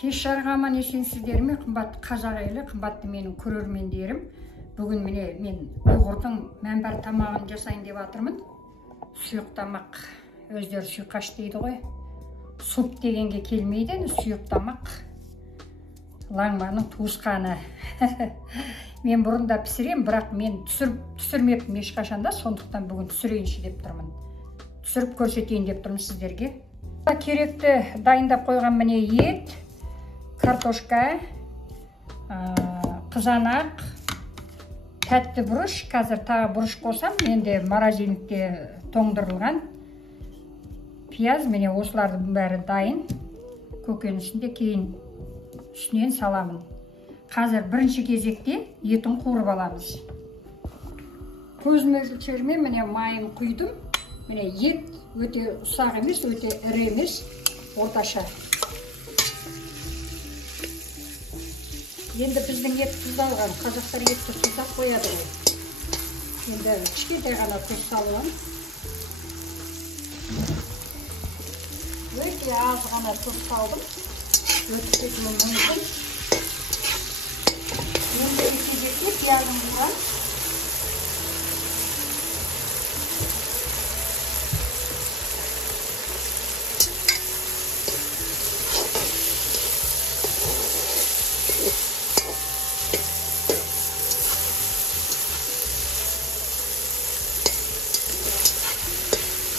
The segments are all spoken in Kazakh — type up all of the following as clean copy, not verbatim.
Кеш жарғаман есенсіздер ме, қымбатты қазақ елі, қымбатты менің көрермендерім. Бүгін міне мен ұйғырдың мәнбәр тамағын жасайын деп жатырмын. Сұйық тамақ, өздері сұйқаш дейді ғой. Суп дегенге келмейді, сұйық тамақ. Лаңманың туысқаны. Мен бұрында пісірем, бірақ мен түсірмеппін ешқашанда, сондықтан бүгін түсірейінші деп тұрмын. Түсіріп көрсетейін деп тұрмын сіздерге. Керекті дайындап қойған міне ет, картошка, қызанақ, тәтті бұрыш. Қазір тағы бұрыш қосам, менде морозильникте тоңдырылған пияз. Міне осылардың бәрі дайын. Көкөнісінде кейін үстінен саламын. Қазір бірінші кезекте етін қуырып аламыз. Көз мөлшерімен міне майын құйдым. Міне ет өте ұсақ емес, өте ірі емес, орташа. Енді біздің ет тұздалған, қазақтар етті тұздап қояды ғой. Енді кішкентай ғана тұз салуым. Өте аз ғана тұз салдым. Өтіп кетуі мүмкін. Енді кезекте пиязым бұған.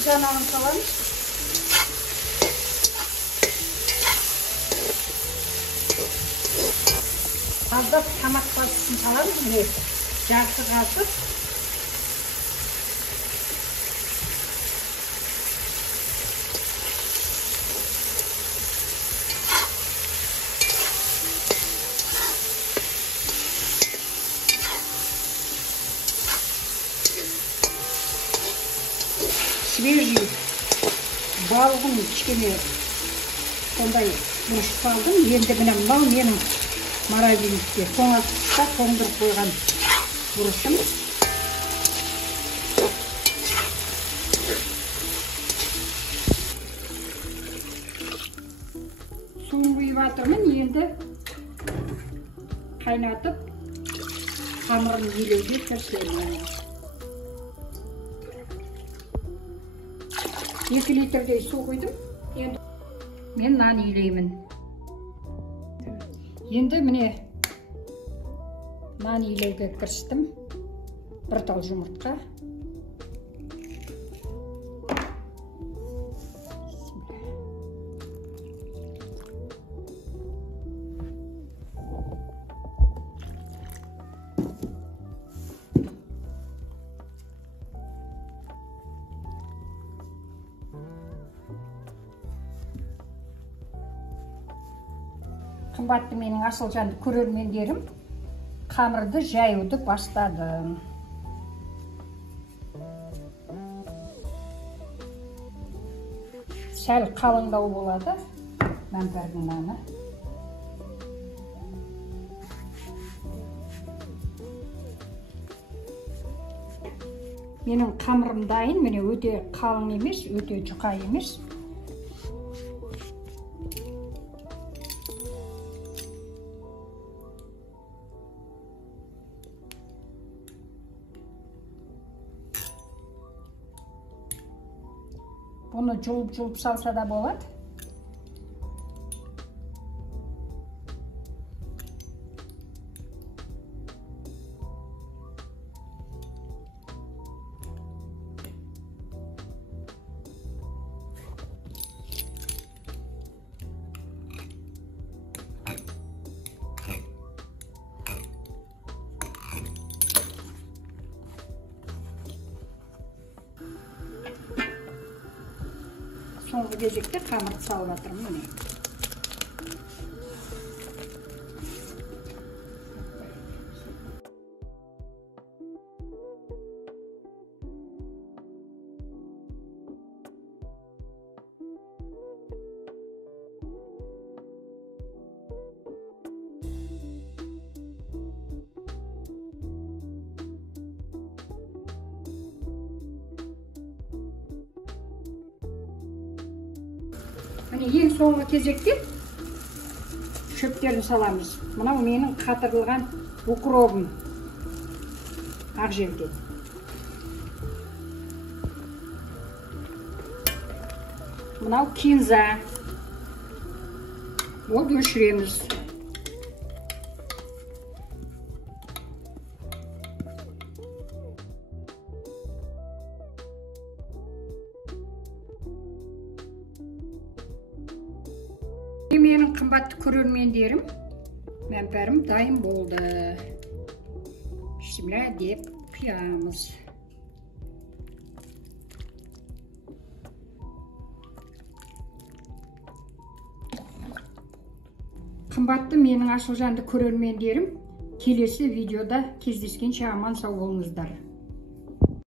Қызанағын саламыз. Аздап тамақ пастысын саламыз. Міне жарты қасық. Свежий балғын кішкене сондай бұрыш салдым. Енді міне мынау менің морозильникте тоңазытқышта тоңдырып қойған бұрышым. Суын құйып жатырмын. Енді қайнатып қамырын илеуге кірісемін. 2 литрдей су құйдым. Енді мен нан илеймін. Енді міне нан илеуге кірістім. Бір тал жұмыртқа. Қымбатты менің асыл жанды көрермендерім, қамырды жаюды бастадым. Сәл қалыңдау болады мәнбәрдің наны. Менің қамырым дайын, міне өте қалың емес, өте жұқа емес. Bunu жұлып салса да болады. Соңғы кезекте қамырды салып жатырмын. Міне. Ең соңғы кезекте шөптерін саламыз. Мынау менің қатырылған укробым. Ақ желкен. Мынау кинза. Ол өшіреміз. Менің қымбатты көрермендерім, мәмпәрім дайын болды. Бисмилля деп құямыз. Қымбатты менің асыл жанды көрермендерім, келесі видеода кездескенше аман сау болыңыздар.